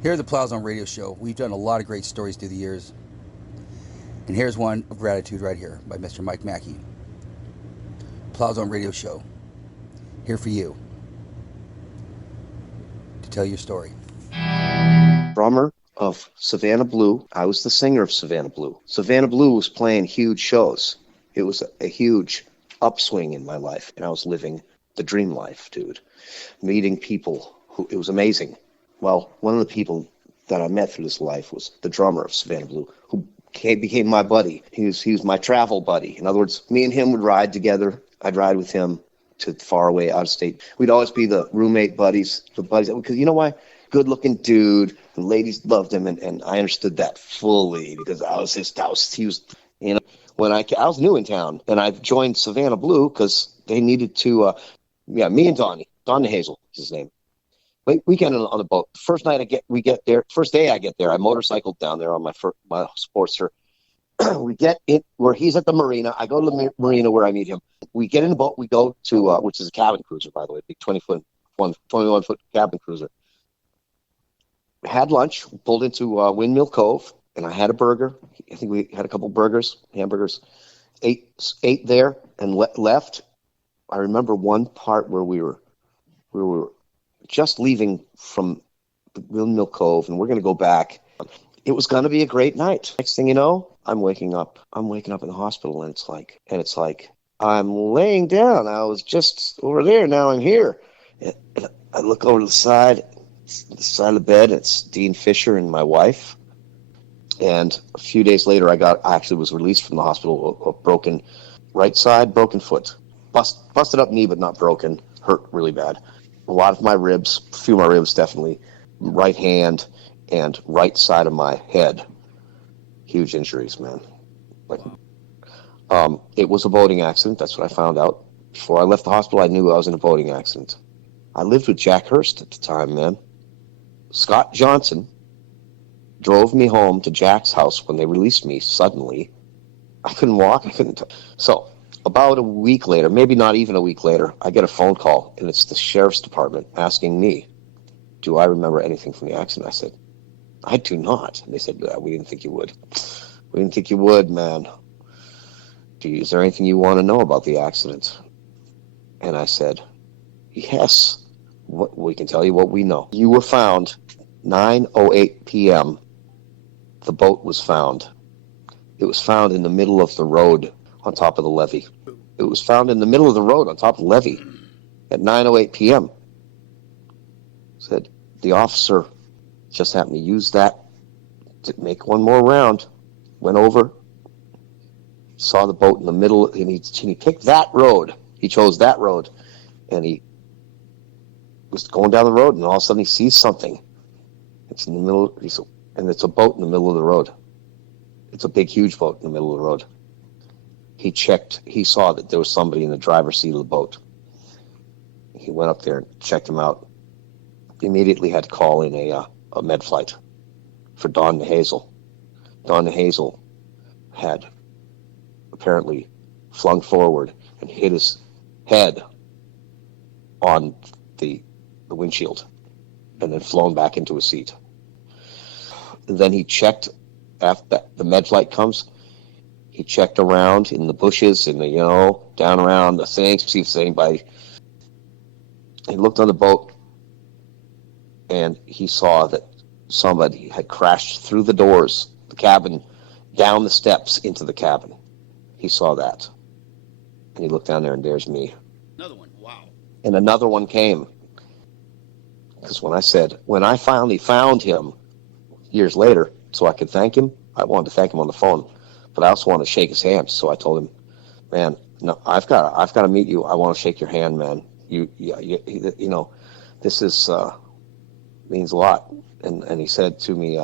Here at the Plowzone Radio Show, we've done a lot of great stories through the years. And here's one of gratitude right here by Mr. Mike Macchi. Plowzone Radio Show, here for you to tell your story. Drummer of Savannah Blue. I was the singer of Savannah Blue. Savannah Blue was playing huge shows. It was a huge upswing in my life, and I was living the dream life, dude. Meeting people it was amazing. Well, one of the people that I met through this life was the drummer of Savannah Blue, who became my buddy. He was my travel buddy. In other words, me and him would ride together. I'd ride with him to far away, out of state. We'd always be the roommate buddies, because you know why? Good-looking dude, and ladies loved him, and I understood that fully because he was, when I was new in town, and I joined Savannah Blue because they needed to, me and Don Hazel is his name. We get on the boat. First day I get there, I motorcycled down there on my Sportster. We get in where he's at the marina. I go to the marina where I meet him. We get in the boat. We go to, which is a cabin cruiser, by the way, big 21-foot cabin cruiser. Had lunch, pulled into Windmill Cove, and I had a burger. I think we had a couple hamburgers. Ate there and left. I remember one part where we were just leaving from the Windmill Cove, and we're going to go back. It was going to be a great night. Next thing you know, I'm waking up in the hospital, and it's like I'm laying down. I was just over there. Now I'm here. And I look over to the side of the bed. It's Dean Fisher and my wife. And a few days later, I actually was released from the hospital. A broken right side, broken foot, busted up knee, but not broken. Hurt really bad. A lot of my ribs, a few of my ribs definitely, right hand and right side of my head. Huge injuries, man. It was a boating accident. That's what I found out. Before I left the hospital, I knew I was in a boating accident. I lived with Jack Hurst at the time, man. Scott Johnson drove me home to Jack's house when they released me suddenly. I couldn't walk. So about a week later, maybe not even a week later, I get a phone call, and it's the sheriff's department asking me, do I remember anything from the accident? I said, I do not. And they said, we didn't think you would. We didn't think you would, man. Is there anything you want to know about the accident? And I said, yes. We can tell you what we know. You were found 9:08 p.m. The boat was found. It was found in the middle of the road on top of the levee. It was found in the middle of the road on top of the levee at 9:08 p.m. Said the officer just happened to use that to make one more round. Went over, saw the boat in the middle, and he picked that road. He chose that road, and he was going down the road, and all of a sudden he sees something. It's in the middle, and it's a boat in the middle of the road. It's a big, huge boat in the middle of the road. He saw that there was somebody in the driver's seat of the boat. He went up there and checked him out. Immediately had to call in a med flight for Don Hazel. Don Hazel had apparently flung forward and hit his head on the windshield and then flown back into his seat. And then he checked, after the med flight comes, he checked around in the bushes and down around the things to see if anybody. He looked on the boat and he saw that somebody had crashed through the doors, the cabin, down the steps into the cabin. He saw that. And he looked down there, and there's me. Another one, wow. And another one came. Because when I finally found him years later, so I could thank him, I wanted to thank him on the phone, but I also wanted to shake his hand. So I told him, man, no, I've got to meet you. I want to shake your hand, man. You this is means a lot. And he said to me,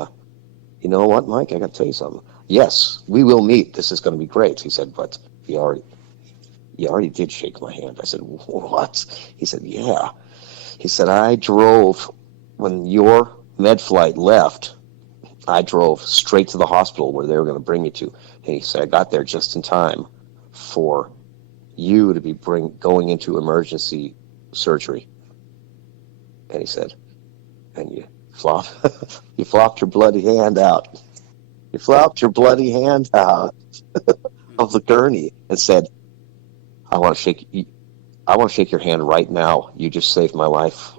you know what, Mike, I got to tell you something. Yes, we will meet. This is going to be great. He said, but you already did shake my hand. I said, what? He said, yeah. He said, I drove, when your med flight left, I drove straight to the hospital where they were going to bring you to. And he said, I got there just in time for you to be going into emergency surgery. And he said, and You flopped your bloody hand out. You flopped your bloody hand out of the gurney and said, I want to shake your hand right now. You just saved my life.